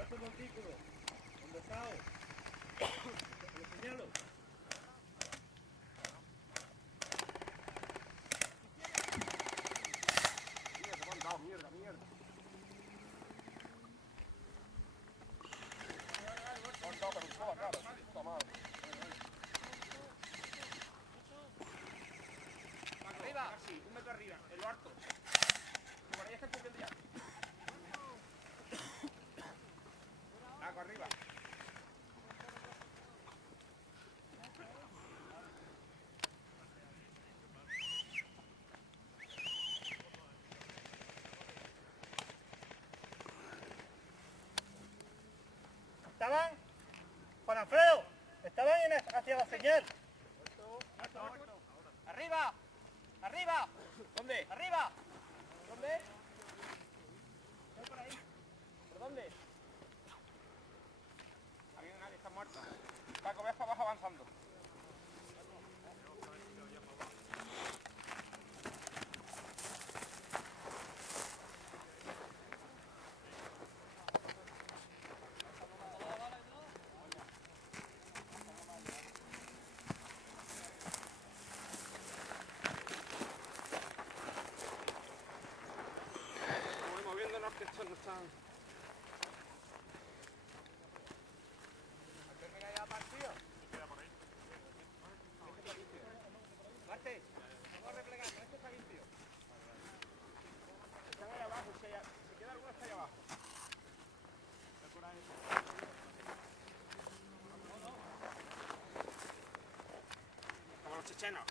alto montículo. ¿Dónde está? ¿Lo señalo? Mierda, mierda. No, pero un poco acá, puta madre. Arriba, sí, 1 metro arriba, en lo alto. Por ahí está cubriendo ya. Paco, arriba. ¿Estaban? Juan Alfredo, estaban hacia la señal. ¡Arriba! ¡Arriba! ¿Dónde? ¡Arriba! ¿Dónde? ¿Estoy por ahí? ¿Por dónde? Había nadie, está muerto. Paco, ves para abajo avanzando. Moviéndonos que estos no están... ¿Termina ya partido? Queda por ahí. Marte, vamos a replegar, con esto está limpio. Están ahí abajo, si queda alguno está ahí abajo. Como los chechenos.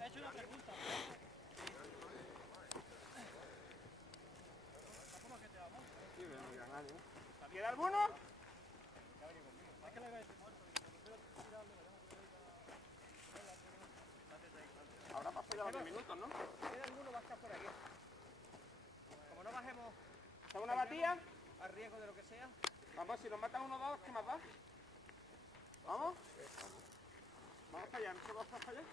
He hecho una pregunta. ¿Cómo que te vamos? Sí, pero no queda nadie. ¿Queda alguno? Es que le vais a muerto. Habrá pasado ya varios minutos, ¿no? Queda alguno, va a estar por aquí. Como no bajemos ¿Está una batida? al riesgo de lo que sea. Vamos, si nos matan 1 o 2, ¿qué más da? ¿Vamos? Vamos para allá, ¿nosotros vamos para allá?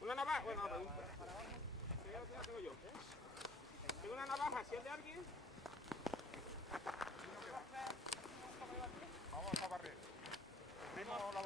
Una navaja, bueno, pregunta. Ya tengo yo. Tengo una navaja, si es de alguien. Vamos a barrer. Vemos la